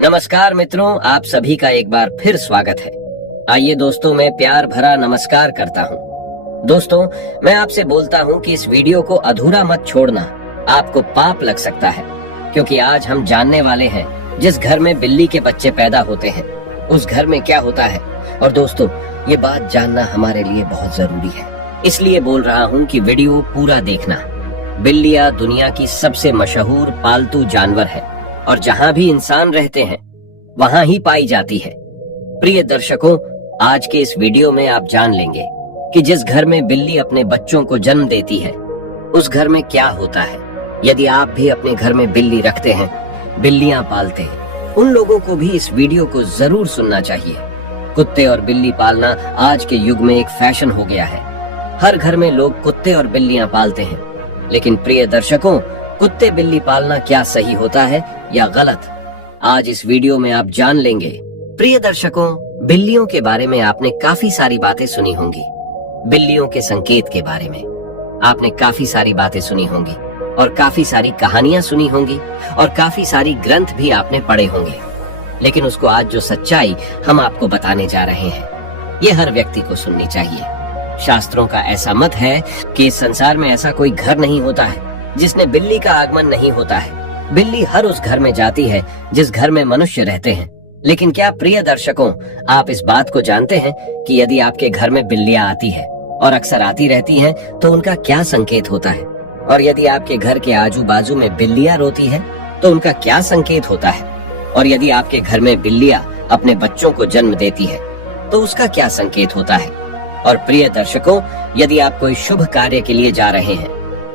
नमस्कार मित्रों, आप सभी का एक बार फिर स्वागत है। आइए दोस्तों, मैं प्यार भरा नमस्कार करता हूँ। दोस्तों, मैं आपसे बोलता हूँ कि इस वीडियो को अधूरा मत छोड़ना, आपको पाप लग सकता है। क्योंकि आज हम जानने वाले हैं जिस घर में बिल्ली के बच्चे पैदा होते हैं उस घर में क्या होता है। और दोस्तों, ये बात जानना हमारे लिए बहुत जरूरी है, इसलिए बोल रहा हूँ कि वीडियो पूरा देखना। बिल्लियाँ दुनिया की सबसे मशहूर पालतू जानवर है और जहाँ भी इंसान रहते हैं वहाँ ही पाई जाती है। प्रिय दर्शकों, आज के इस वीडियो में आप जान लेंगे कि जिस घर में बिल्ली अपने बच्चों को जन्म देती है उस घर में क्या होता है। यदि आप भी अपने घर में बिल्ली रखते हैं, बिल्लियां पालते हैं, उन लोगों को भी इस वीडियो को जरूर सुनना चाहिए। कुत्ते और बिल्ली पालना आज के युग में एक फैशन हो गया है। हर घर में लोग कुत्ते और बिल्लियां पालते हैं। लेकिन प्रिय दर्शकों, कुत्ते बिल्ली पालना क्या सही होता है या गलत, आज इस वीडियो में आप जान लेंगे। प्रिय दर्शकों, बिल्लियों के बारे में आपने काफी सारी बातें सुनी होंगी। बिल्लियों के संकेत के बारे में आपने काफी सारी बातें सुनी होंगी और काफी सारी कहानियां सुनी होंगी और काफी सारी ग्रंथ भी आपने पढ़े होंगे। लेकिन उसको आज जो सच्चाई हम आपको बताने जा रहे हैं, ये हर व्यक्ति को सुननी चाहिए। शास्त्रों का ऐसा मत है कि इस संसार में ऐसा कोई घर नहीं होता है जिसने बिल्ली का आगमन नहीं होता है। बिल्ली हर उस घर में जाती है जिस घर में मनुष्य रहते हैं। लेकिन क्या प्रिय दर्शकों, आप इस बात को जानते हैं कि यदि आपके घर में बिल्लियां आती है और अक्सर आती रहती हैं, तो उनका क्या संकेत होता है? और यदि आपके घर के आजू बाजू में बिल्लियां रोती है तो उनका क्या संकेत होता है? और यदि आपके घर में बिल्लियां अपने बच्चों को जन्म देती है तो उसका क्या संकेत होता है? और प्रिय दर्शकों, यदि आप कोई शुभ कार्य के लिए जा रहे हैं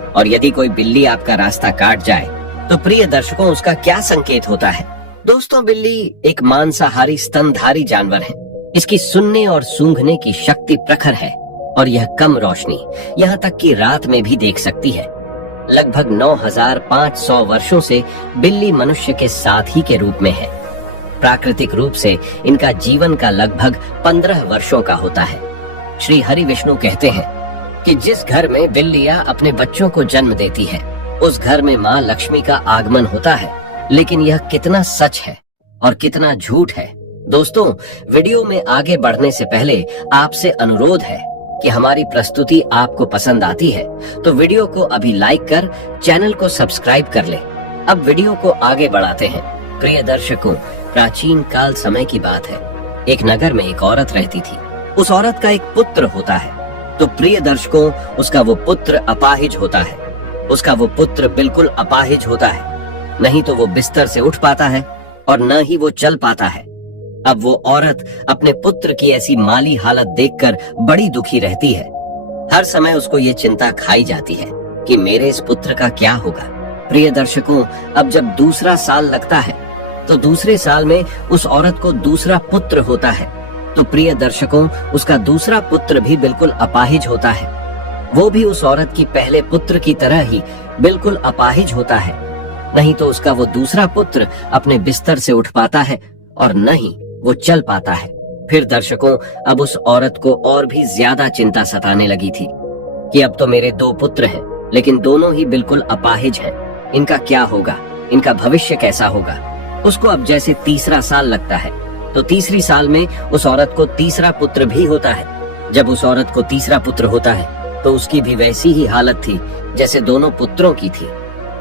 और यदि कोई बिल्ली आपका रास्ता काट जाए तो प्रिय दर्शकों, उसका क्या संकेत होता है? दोस्तों, बिल्ली एक मांसाहारी स्तनधारी जानवर है। इसकी सुनने और सूंघने की शक्ति प्रखर है और यह कम रोशनी, यहाँ तक कि रात में भी देख सकती है। लगभग 9500 वर्षों से बिल्ली मनुष्य के साथी के रूप में है। प्राकृतिक रूप से इनका जीवन का लगभग 15 वर्षों का होता है। श्री हरि विष्णु कहते हैं कि जिस घर में बिल्लियां अपने बच्चों को जन्म देती है उस घर में माँ लक्ष्मी का आगमन होता है। लेकिन यह कितना सच है और कितना झूठ है? दोस्तों, वीडियो में आगे बढ़ने से पहले आपसे अनुरोध है कि हमारी प्रस्तुति आपको पसंद आती है तो वीडियो को अभी लाइक कर चैनल को सब्सक्राइब कर ले। अब वीडियो को आगे बढ़ाते हैं। प्रिय दर्शकों, प्राचीन काल समय की बात है। एक नगर में एक औरत रहती थी। उस औरत का एक पुत्र होता है। तो प्रिय दर्शकों, उसका वो पुत्र अपाहिज होता है। उसका वो पुत्र बिल्कुल अपाहिज होता है। नहीं तो वो बिस्तर से उठ पाता है और न ही वो चल पाता है। अब वो औरत अपने पुत्र की ऐसी माली हालत देखकर बड़ी दुखी रहती है। हर समय उसको ये चिंता खाई जाती है कि मेरे इस पुत्र का क्या होगा। प्रिय दर्शकों, अब जब दूसरा साल लगता है तो दूसरे साल में उस औरत को दूसरा पुत्र होता है। तो प्रिय दर्शकों, उसका दूसरा पुत्र भी बिल्कुल अपाहिज होता है। वो भी उस औरत की पहले पुत्र की तरह ही बिल्कुल अपाहिज होता है। नहीं तो उसका वो दूसरा पुत्र अपने बिस्तर से उठ पाता है और न ही वो चल पाता है। फिर दर्शकों, अब उस औरत को और भी ज्यादा चिंता सताने लगी थी कि अब तो मेरे 2 पुत्र हैं, लेकिन दोनों ही बिल्कुल अपाहिज हैं। इनका क्या होगा? इनका भविष्य कैसा होगा? उसको अब जैसे तीसरा साल लगता है तो तीसरी साल में उस औरत को तीसरा पुत्र भी होता है। जब उस औरत को तीसरा पुत्र होता है तो उसकी भी वैसी ही हालत थी जैसे दोनों पुत्रों की थी।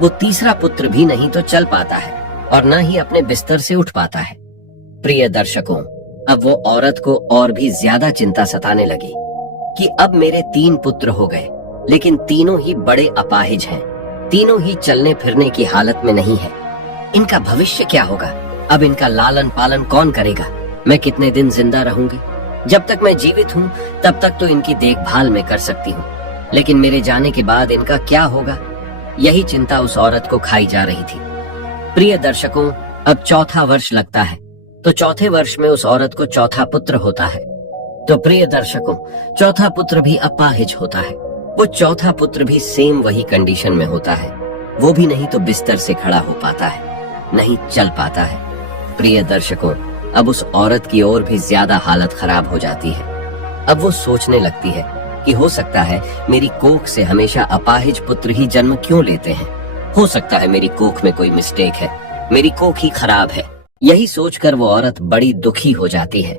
वो तीसरा पुत्र भी नहीं तो चल पाता है और न ही अपने बिस्तर से उठ पाता है। प्रिय दर्शकों, अब वो औरत को और भी ज्यादा चिंता सताने लगी कि अब मेरे 3 पुत्र हो गए, लेकिन तीनों ही बड़े अपाहिज हैं। तीनों ही चलने फिरने की हालत में नहीं है। इनका भविष्य क्या होगा? अब इनका लालन पालन कौन करेगा? मैं कितने दिन जिंदा रहूंगी? जब तक मैं जीवित हूँ तब तक तो इनकी देखभाल मैं कर सकती हूँ, लेकिन मेरे जाने के बाद इनका क्या होगा? यही चिंता उस औरत को खाई जा रही थी। प्रिय दर्शकों, अब चौथा वर्ष लगता है तो चौथे वर्ष में उस औरत को चौथा पुत्र होता है। तो प्रिय दर्शकों, चौथा पुत्र भी अपाहिज होता है। वो चौथा पुत्र भी सेम वही कंडीशन में होता है। वो भी नहीं तो बिस्तर से खड़ा हो पाता है, नहीं चल पाता है। प्रिय दर्शकों, अब उस औरत की और भी ज्यादा हालत खराब हो जाती है। अब वो सोचने लगती है कि हो सकता है मेरी कोख से हमेशा अपाहिज पुत्र ही जन्म क्यों लेते हैं। हो सकता है मेरी कोख में कोई मिस्टेक है, मेरी कोख ही खराब है। यही सोचकर वो औरत बड़ी दुखी हो जाती है।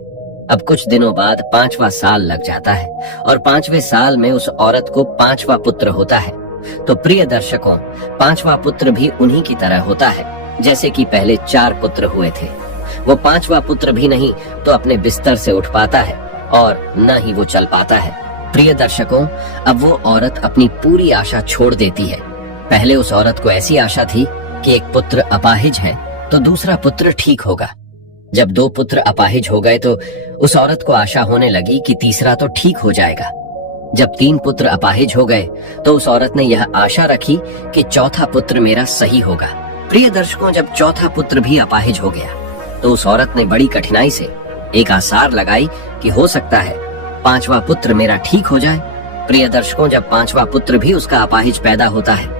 अब कुछ दिनों बाद 5वां साल लग जाता है और 5वें साल में उस औरत को 5वां पुत्र होता है। तो प्रिय दर्शकों, 5वां पुत्र भी उन्हीं की तरह होता है जैसे कि पहले 4 पुत्र हुए थे। वो 5वां पुत्र भी नहीं तो अपने बिस्तर से उठ पाता है और न ही वो चल पाता है। प्रिय दर्शकों, अब वो औरत अपनी पूरी आशा छोड़ देती है। पहले उस औरत को ऐसी आशा थी कि एक पुत्र अपाहिज है तो दूसरा पुत्र ठीक होगा। जब 2 पुत्र अपाहिज हो गए तो उस औरत को आशा होने लगी कि तीसरा तो ठीक हो जाएगा। जब 3 पुत्र अपाहिज हो गए तो उस औरत ने यह आशा रखी कि चौथा पुत्र मेरा सही होगा। प्रिय दर्शकों, जब चौथा पुत्र भी अपाहिज हो गया तो उस औरत ने बड़ी कठिनाई से एक आसार लगाई कि हो सकता है 5वां पुत्र मेरा ठीक हो जाए। प्रिय दर्शकों, जब 5वां पुत्र भी उसका अपाहिज पैदा होता है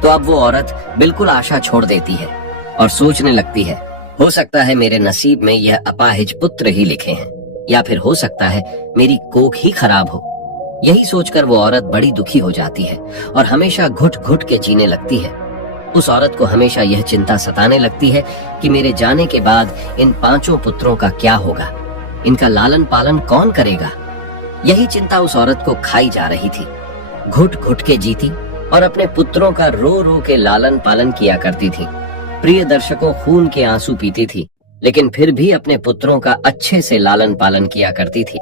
तो अब वो औरत बिल्कुल आशा छोड़ देती है और सोचने लगती है, हो सकता है मेरे नसीब में यह अपाहिज पुत्र ही लिखे हैं, या फिर हो सकता है मेरी कोख ही खराब हो। यही सोचकर वो औरत बड़ी दुखी हो जाती है और हमेशा घुट घुट के जीने लगती है। उस औरत को हमेशा यह चिंता सताने लगती है कि मेरे जाने के बाद इन 5 पुत्रों का क्या होगा, इनका लालन पालन कौन करेगा। यही चिंता उस औरत को खाई जा रही थी। घुट घुट के जीती और अपने पुत्रों का रो रो के लालन पालन किया करती थी। प्रिय दर्शकों, खून के आंसू पीती थी लेकिन फिर भी अपने पुत्रों का अच्छे से लालन पालन किया करती थी।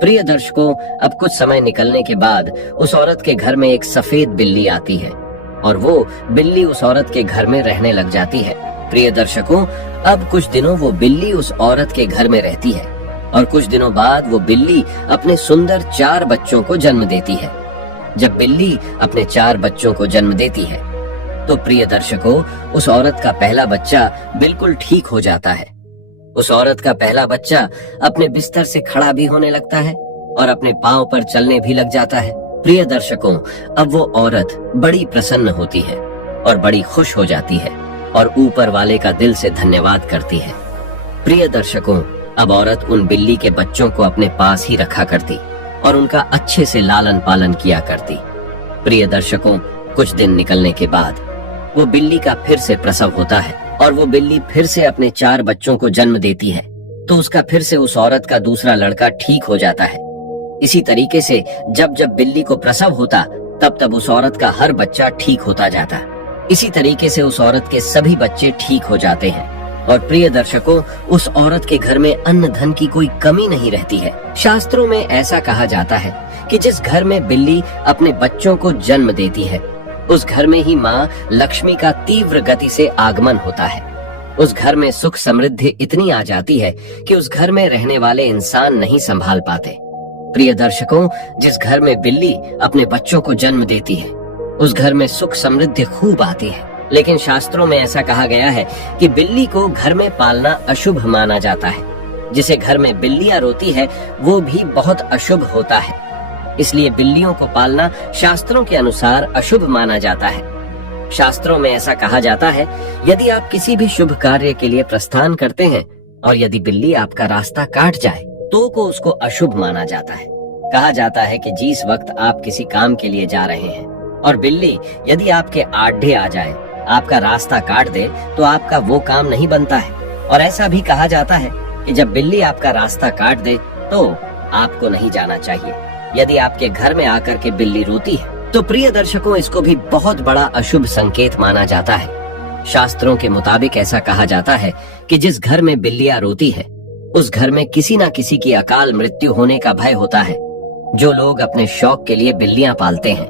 प्रिय दर्शकों, अब कुछ समय निकलने के बाद उस औरत के घर में एक सफेद बिल्ली आती है और वो बिल्ली उस औरत के घर में रहने लग जाती है। प्रिय दर्शकों, अब कुछ दिनों वो बिल्ली उस औरत के घर में रहती है और कुछ दिनों बाद वो बिल्ली अपने सुंदर 4 बच्चों को जन्म देती है। जब बिल्ली अपने 4 बच्चों को जन्म देती है तो प्रिय दर्शकों, उस औरत का पहला बच्चा बिल्कुल ठीक हो जाता है। उस औरत का पहला बच्चा अपने बिस्तर से खड़ा भी होने लगता है और अपने पांव पर चलने भी लग जाता है। प्रिय दर्शकों, अब वो औरत बड़ी प्रसन्न होती है और बड़ी खुश हो जाती है और ऊपर वाले का दिल से धन्यवाद करती है। प्रिय दर्शकों, अब औरत उन बिल्ली के बच्चों को अपने पास ही रखा करती और उनका अच्छे से लालन पालन किया करती। प्रिय दर्शकों, कुछ दिन निकलने के बाद वो बिल्ली का फिर से प्रसव होता है और वो बिल्ली फिर से अपने 4 बच्चों को जन्म देती है तो उसका फिर से उस औरत का दूसरा लड़का ठीक हो जाता है। इसी तरीके से जब जब बिल्ली को प्रसव होता तब तब उस औरत का हर बच्चा ठीक होता जाता। इसी तरीके से उस औरत के सभी बच्चे ठीक हो जाते हैं और प्रिय दर्शकों, उस औरत के घर में अन्न धन की कोई कमी नहीं रहती है। शास्त्रों में ऐसा कहा जाता है कि जिस घर में बिल्ली अपने बच्चों को जन्म देती है उस घर में ही माँ लक्ष्मी का तीव्र गति से आगमन होता है। उस घर में सुख समृद्धि इतनी आ जाती है कि उस घर में रहने वाले इंसान नहीं संभाल पाते। प्रिय दर्शकों, जिस घर में बिल्ली अपने बच्चों को जन्म देती है उस घर में सुख समृद्धि खूब आती है। लेकिन शास्त्रों में ऐसा कहा गया है कि बिल्ली को घर में पालना अशुभ माना जाता है। जिसे घर में बिल्लियां रोती है वो भी बहुत अशुभ होता है, इसलिए बिल्लियों को पालना शास्त्रों के अनुसार अशुभ माना जाता है। शास्त्रों में ऐसा कहा जाता है, यदि आप किसी भी शुभ कार्य के लिए प्रस्थान करते हैं और यदि बिल्ली आपका रास्ता काट जाए तो को उसको अशुभ माना जाता है। कहा जाता है कि जिस वक्त आप किसी काम के लिए जा रहे हैं और बिल्ली यदि आपके आढ़े आ जाए, आपका रास्ता काट दे, तो आपका वो काम नहीं बनता है। और ऐसा भी कहा जाता है कि जब बिल्ली आपका रास्ता काट दे तो आपको नहीं जाना चाहिए। यदि आपके घर में आकर के बिल्ली रोती है तो प्रिय दर्शकों, इसको भी बहुत बड़ा अशुभ संकेत माना जाता है। शास्त्रों के मुताबिक ऐसा कहा जाता है कि जिस घर में बिल्लियां रोती है उस घर में किसी न किसी की अकाल मृत्यु होने का भय होता है। जो लोग अपने शौक के लिए बिल्लियां पालते हैं,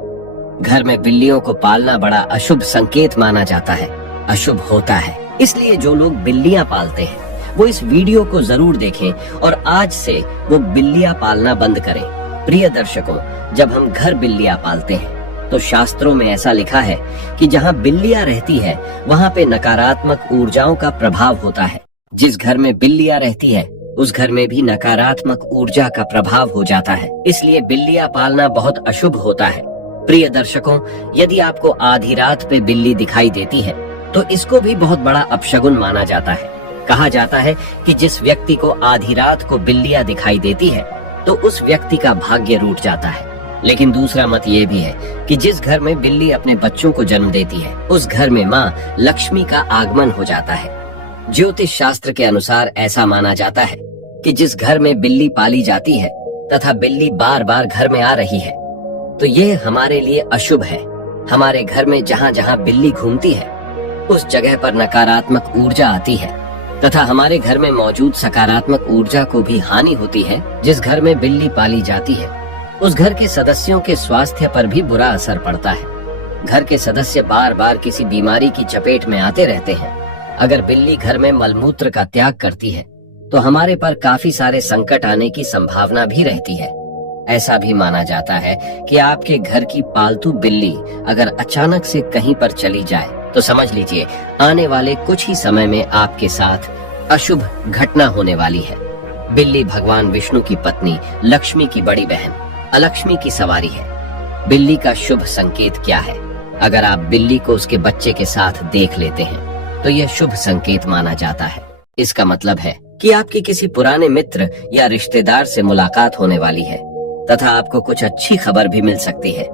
घर में बिल्लियों को पालना बड़ा अशुभ संकेत माना जाता है, अशुभ होता है। इसलिए जो लोग बिल्लियां पालते हैं वो इस वीडियो को जरूर देखें और आज से वो बिल्लियां पालना बंद करें। प्रिय दर्शकों, जब हम घर बिल्लियां पालते हैं तो शास्त्रों में ऐसा लिखा है कि जहाँ बिल्लियां रहती है वहाँ पे नकारात्मक ऊर्जाओं का प्रभाव होता है। जिस घर में बिल्लियां रहती है उस घर में भी नकारात्मक ऊर्जा का प्रभाव हो जाता है। इसलिए बिल्लियां पालना बहुत अशुभ होता है। प्रिय दर्शकों, यदि आपको आधी रात पे बिल्ली दिखाई देती है तो इसको भी बहुत बड़ा अपशगुन माना जाता है। कहा जाता है कि जिस व्यक्ति को आधी रात को बिल्लियां दिखाई देती है तो उस व्यक्ति का भाग्य रूठ जाता है। लेकिन दूसरा मत ये भी है कि जिस घर में बिल्ली अपने बच्चों को जन्म देती है उस घर में माँ लक्ष्मी का आगमन हो जाता है। ज्योतिष शास्त्र के अनुसार ऐसा माना जाता है कि जिस घर में बिल्ली पाली जाती है तथा बिल्ली बार बार घर में आ रही है तो ये हमारे लिए अशुभ है। हमारे घर में जहाँ जहाँ बिल्ली घूमती है उस जगह पर नकारात्मक ऊर्जा आती है तथा हमारे घर में मौजूद सकारात्मक ऊर्जा को भी हानि होती है। जिस घर में बिल्ली पाली जाती है उस घर के सदस्यों के स्वास्थ्य पर भी बुरा असर पड़ता है। घर के सदस्य बार बार किसी बीमारी की चपेट में आते रहते हैं। अगर बिल्ली घर में मलमूत्र का त्याग करती है तो हमारे पर काफी सारे संकट आने की संभावना भी रहती है। ऐसा भी माना जाता है कि आपके घर की पालतू बिल्ली अगर अचानक से कहीं पर चली जाए तो समझ लीजिए आने वाले कुछ ही समय में आपके साथ अशुभ घटना होने वाली है। बिल्ली भगवान विष्णु की पत्नी लक्ष्मी की बड़ी बहन अलक्ष्मी की सवारी है। बिल्ली का शुभ संकेत क्या है? अगर आप बिल्ली को उसके बच्चे के साथ देख लेते हैं तो यह शुभ संकेत माना जाता है। इसका मतलब है कि आपकी किसी पुराने मित्र या रिश्तेदार से मुलाकात होने वाली है तथा आपको कुछ अच्छी खबर भी मिल सकती है।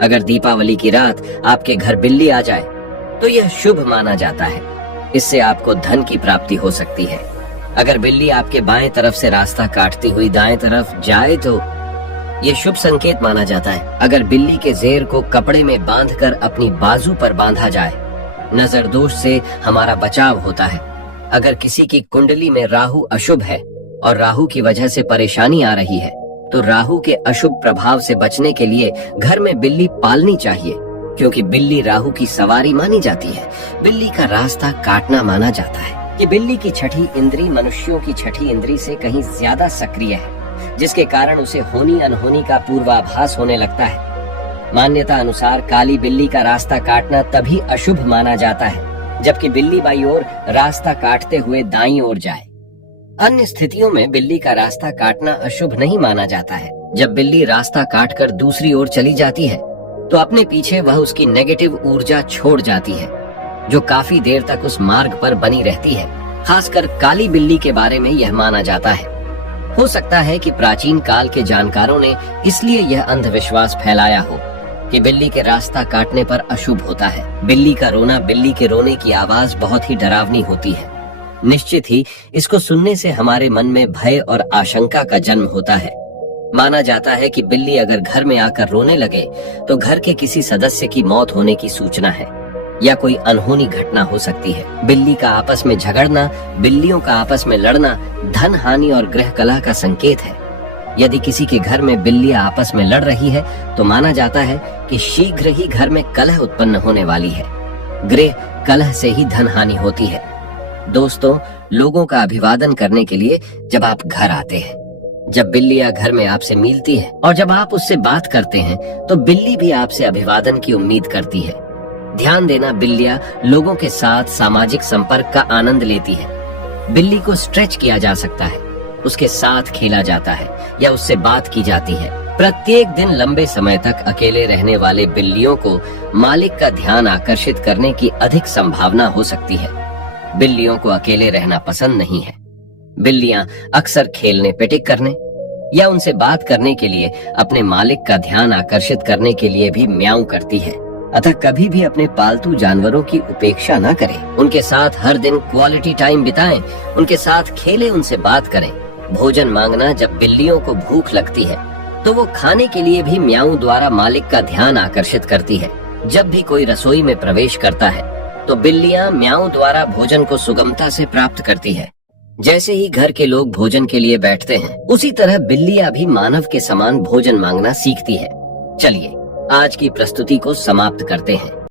अगर दीपावली की रात आपके घर बिल्ली आ जाए तो यह शुभ माना जाता है। इससे आपको धन की प्राप्ति हो सकती है। अगर बिल्ली आपके बाएं तरफ से रास्ता काटती हुई दाएं तरफ जाए तो यह शुभ संकेत माना जाता है। अगर बिल्ली के ज़ेर को कपड़े में बांधकर अपनी बाजू पर बांधा जाए, नजर दोष से हमारा बचाव होता है। अगर किसी की कुंडली में राहु अशुभ है और राहु की वजह से परेशानी आ रही है तो राहु के अशुभ प्रभाव से बचने के लिए घर में बिल्ली पालनी चाहिए, क्योंकि बिल्ली राहु की सवारी मानी जाती है। बिल्ली का रास्ता काटना माना जाता है कि बिल्ली की छठी इंद्री मनुष्यों की छठी इंद्री से कहीं ज्यादा सक्रिय है, जिसके कारण उसे होनी अनहोनी का पूर्वाभास होने लगता है। मान्यता अनुसार काली बिल्ली का रास्ता काटना तभी अशुभ माना जाता है जबकि बिल्ली बाईं ओर रास्ता काटते हुए दाईं ओर जाए। अन्य स्थितियों में बिल्ली का रास्ता काटना अशुभ नहीं माना जाता है। जब बिल्ली रास्ता काटकर दूसरी ओर चली जाती है तो अपने पीछे वह उसकी नेगेटिव ऊर्जा छोड़ जाती है जो काफी देर तक उस मार्ग पर बनी रहती है। खासकर काली बिल्ली के बारे में यह माना जाता है। हो सकता है कि प्राचीन काल के जानकारों ने इसलिए यह अंधविश्वास फैलाया हो कि बिल्ली के रास्ता काटने पर अशुभ होता है। बिल्ली का रोना, बिल्ली के रोने की आवाज बहुत ही डरावनी होती है। निश्चित ही इसको सुनने से हमारे मन में भय और आशंका का जन्म होता है। माना जाता है कि बिल्ली अगर घर में आकर रोने लगे तो घर के किसी सदस्य की मौत होने की सूचना है या कोई अनहोनी घटना हो सकती है। बिल्ली का आपस में झगड़ना, बिल्लियों का आपस में लड़ना धन हानि और गृह कलह का संकेत है। यदि किसी के घर में बिल्लियां आपस में लड़ रही है तो माना जाता है कि शीघ्र ही घर में कलह उत्पन्न होने वाली है। गृह कलह से ही धन हानि होती है। दोस्तों, लोगों का अभिवादन करने के लिए जब आप घर आते हैं, जब बिल्लियां घर में आपसे मिलती है और जब आप उससे बात करते हैं तो बिल्ली भी आपसे अभिवादन की उम्मीद करती है। ध्यान देना, बिल्लियां लोगों के साथ सामाजिक संपर्क का आनंद लेती है। बिल्ली को स्ट्रेच किया जा सकता है, उसके साथ खेला जाता है या उससे बात की जाती है। प्रत्येक दिन लंबे समय तक अकेले रहने वाले बिल्लियों को मालिक का ध्यान आकर्षित करने की अधिक संभावना हो सकती है। बिल्लियों को अकेले रहना पसंद नहीं है। बिल्लियां अक्सर खेलने, पिटिक करने या उनसे बात करने के लिए अपने मालिक का ध्यान आकर्षित करने के लिए भी म्याऊं करती है। अतः कभी भी अपने पालतू जानवरों की उपेक्षा न करें। उनके साथ हर दिन क्वालिटी टाइम बिताएं, उनके साथ खेलें, उनसे बात करें। भोजन मांगना, जब बिल्लियों को भूख लगती है तो वो खाने के लिए भी म्याऊं द्वारा मालिक का ध्यान आकर्षित करती है। जब भी कोई रसोई में प्रवेश करता है तो बिल्लियां म्याऊं द्वारा भोजन को सुगमता से प्राप्त करती है। जैसे ही घर के लोग भोजन के लिए बैठते हैं उसी तरह बिल्लियां भी मानव के समान भोजन मांगना सीखती है। चलिए आज की प्रस्तुति को समाप्त करते हैं।